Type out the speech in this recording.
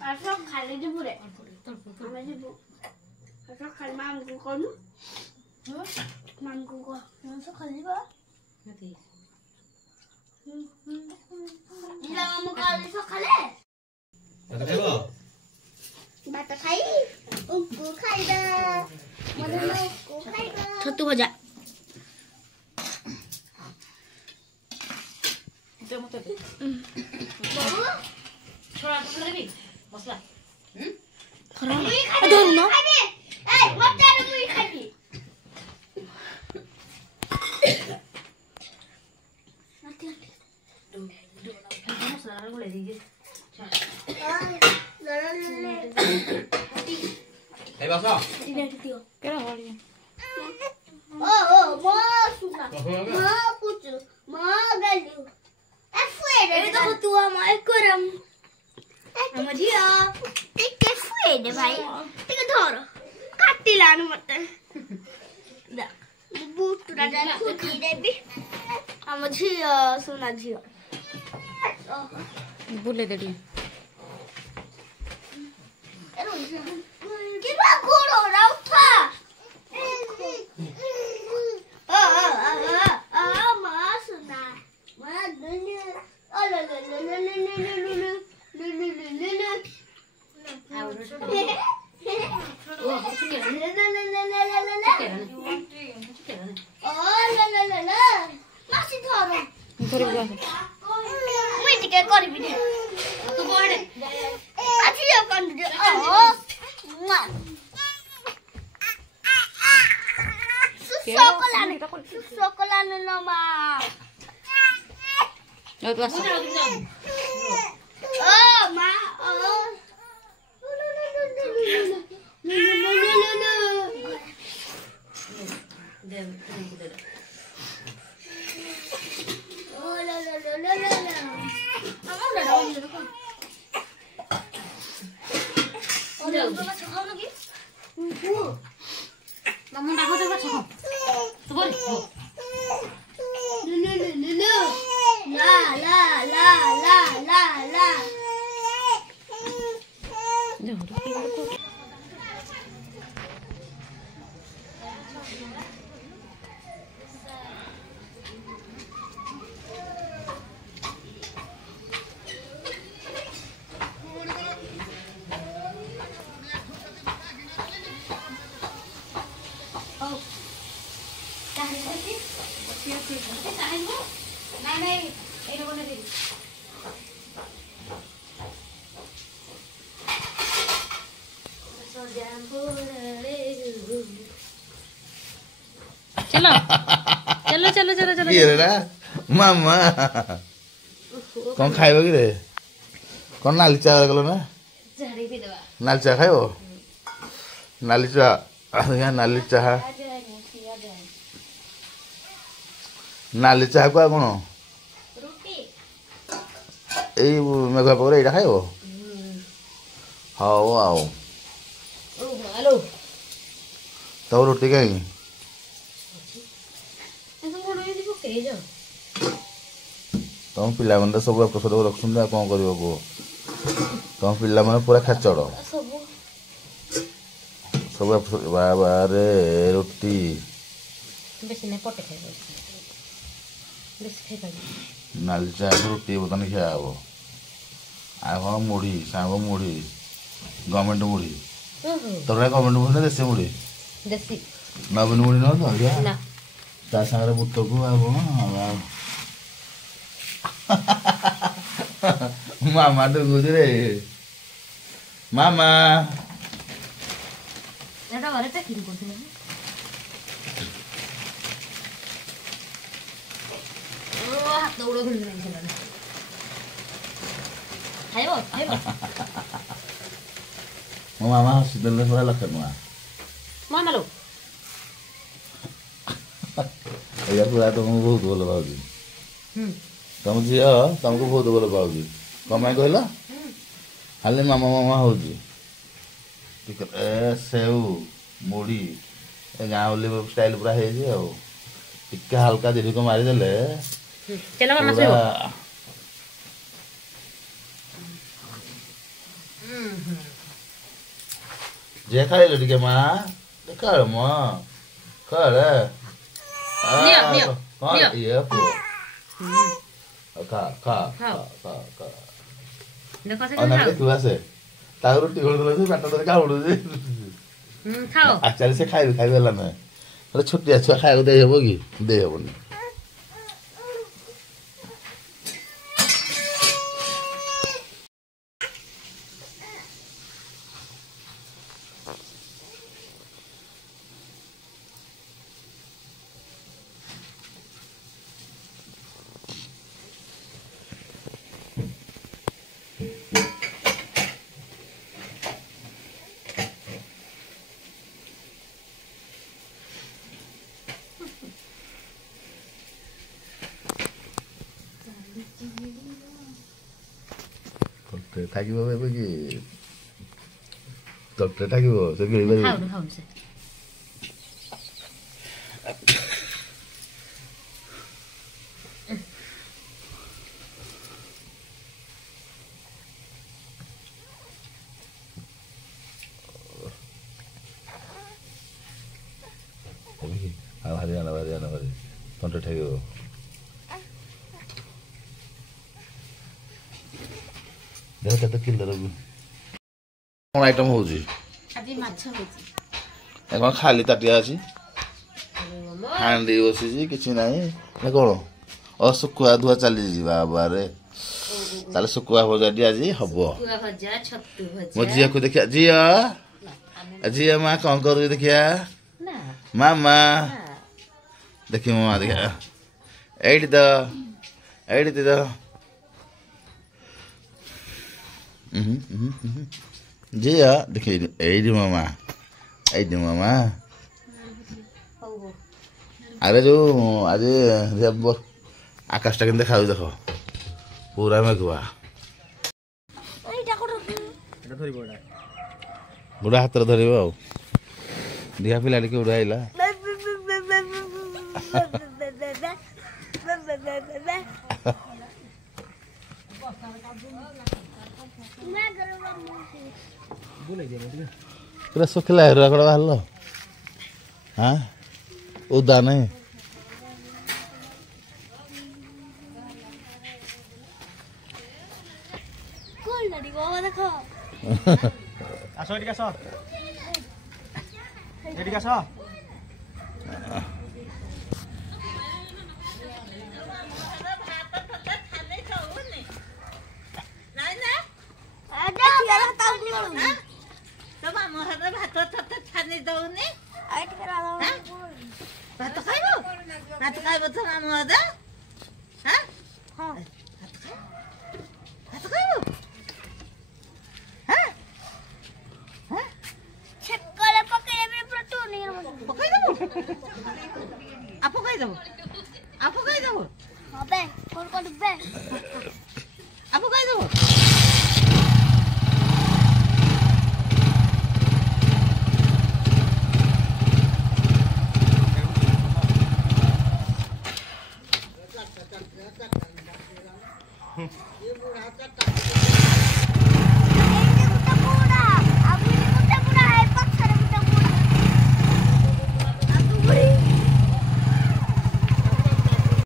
Kasok kali di bure. Ama di bu. Kasok kali mamku kono. Mamku ko. Kasok kali ba? Nanti. Ila mamu kali sok kali. Bata খাইবো? Bata খাই. Uku খাইবা. Mona uku খাইবা. Satu aja. Itu mau tadi. छोड़ा छोड़ा भी मसला Aduh, no. Eh, mata ada mui kaki. Mati mati. मसला बोले दीजिए Ayo basa. Tidak ditio. क्या हो रही है Oh, mau suka. Mau kucu. Mau galu. Fuede. Itu tua mau ekoram. Ama dia. Tikke fuede bhai. Tikke dhoro. Katti lanu mate. Da. Boot raja kuti debi. Ama dia suna dia. बोले दे दी Kiba goro rauta. Ma suna. Ma dulu. La la la la la la la. Masih thoro. थोड़ी बुआ Mui ଟିକେ କରିବି ନେ तू बोल दे ଆଜି ଆଉ କଣ ଦେ Sokolaane no ma. और बस Oh ma. Oh. दे दे Oh la la la la la la. Amo na daw ni ko. Oh la la ma chakhaw na ki? Mummy डाको दे बच्चा तू बोल La la la la la la. चलो चलो चलो चलो चलो কি রে মামা কোন খাইব কি রে কোন নালি চা গেল না झाड़ी भी दवा নালি চা খাইব নালি চা নালি চাহা নালি চাহা কো কোন Ruti. এই মেঘা পরে এটা খাইব হাও আও हेलो তো রুটি খাই ऐसा बोल रही थी वो कह जाओ ତମ ପିଲାମାନେ ତ ସବୁ ଏପଟ ସେପଟ ରଖୁଛନ୍ତି ଆଉ କ'ଣ କରିବ କୁହ ତମ ପିଲାମାନେ ପୁରା ଖେଚଡ଼ सब ସବୁ ବାବାରେ ରୁଟି बेसी नहीं पटे खाई बेसी खाई पाई ନାଲି ଚା ରୁଟି ବର୍ତ୍ତମାନ ଖିଆ ହବ ଆଉ କ'ଣ ମୁଢ଼ି ସାଙ୍ଗ ମୁଢ଼ି ଗଭର୍ଣ୍ଣମେଣ୍ଟ ମୁଢ଼ି ओहो ତୋର ଗଭର୍ଣ୍ଣମେଣ୍ଟ ମୁଢ଼ି ନା ଦେଶୀ ମୁଢ଼ି देसी ନବୀନ ମୁଢ଼ି ନୁହଁ ତ ଆଜ୍ଞା ना ତା ସାଙ୍ଗରେ ବୁଟକୁ ଆଉ କ'ଣ ମାମା ଡୁଙ୍ଗୁଛି ରେ ମାମା एटा घरे पैकिंग करथिन ओ हाथ दौड़ घुल नहीं चला खाइबो खाइबो ମୋ ମାମା ହସିଦେଲେ ପୁରା ଲକ୍ଷ ଟଙ୍କା मामा लो ଏଇଆ ପୁରା ତମକୁ ବହୁତ ଭଲ ପାଉଛି ତମ ଝିଅ ତମକୁ ବହୁତ ଭଲ ପାଉଛି କ'ଣ ପାଇଁ କହିଲ ଖାଲି ମାମା ମାମା ହେଉଛି ଟିକେ ସେଉ ମୁଢ଼ି ଏ ଗାଉଁଲି ଷ୍ଟାଇଲ ପୁରା ହେଇଛି ଆଉ ଟିକେ ହାଲକା ଦିଦିକୁ ମାରିଦେଲେ चलो मामा ପୁରା सोइबो ଯେ ଖାଇଲୁ ଟିକେ ମା ଖାଳ ମ ଖାଳ ନିଅ, ନିଅ, କଣ ନିଅ। ଇଏ ପୁଅ ଖା ଖା ଖା ଖାଅ। ଖା ଖା ଦେଖ ସେ ଅନାରେ ଖାଅ। ଦେଖିବୁ ଆସେ ତାକୁ ରୁଟି କରିଦେଲେ ପେଟ ଧରି କାମୁଡୁଛି ଖାଅ। ଆଚାର୍ଯ୍ୟ ସେ ଖାଇବି ଖାଇବି ହେଲା ନାହିଁ ଗୋଟେ ଛୋଟିଆ ଛୁଆ ଖାଇବାକୁ ଦେଇହବ କି ଦେଇହବନି থাকিব ଏବେ କି ତଟେ থাকিব ସେ ଗିଳିପାରିବ ଖାଉନି ଖାଉନି ସେ। ଆଉ ହରିୟାଣା ତଣ୍ଟେ ଠାକିବ ଦେହ କେତେ କିଲୋ ରବି କଣ ଆଇଟମ ହଉଛି ଆଜି ମାଛ ହଉଛି। ଏ କଣ ଖାଲି ତାଟିଆ ଅଛି ହାଣ୍ଡି ବସିଛି କିଛି ନାହିଁ ଏ କଣ ଶୁଖୁଆ ଧୁଆ ଚାଲିଛି ବାବାରେ ତାହେଲେ ଶୁଖୁଆ ଭଜାଟି ଆଜି ହବ ଶୁଖୁଆ ଭଜା, ଛତୁ ଭଜା। ମୋ ଝିଅକୁ ଦେଖିବା ଝିଅ ମା କଣ କରୁଛି ଦେଖିବା ନା ମାମା ନା। ଦେଖିବ ମା ଦେଖିବା ଏଇଠି ତ ଝିଅ ଦେଖ ଏଇଠି ମାମା ହଉ ହଉ। ଆରେ ଯୋଉ ଆଜି ଆକାଶଟା କେମିତି ଦେଖାଯାଉଛି ଦେଖ ପୁରା ମେଘୁଆ ବୁଢା ହାତରେ ଧରିବ ଆଉ ଦିହା ପିଲା ଟିକେ ଉଡା ଆଇଲା ପୁରା ଶୁଖିଲା ହେରୁଆ କଡ ବାହାରିଲ ହଁ ଓଦା ନାହିଁ ଆସ ଏଠିକି ଆସ ଏଠିକି ଆସ Ape, kau kau dubbe. Apa kau itu?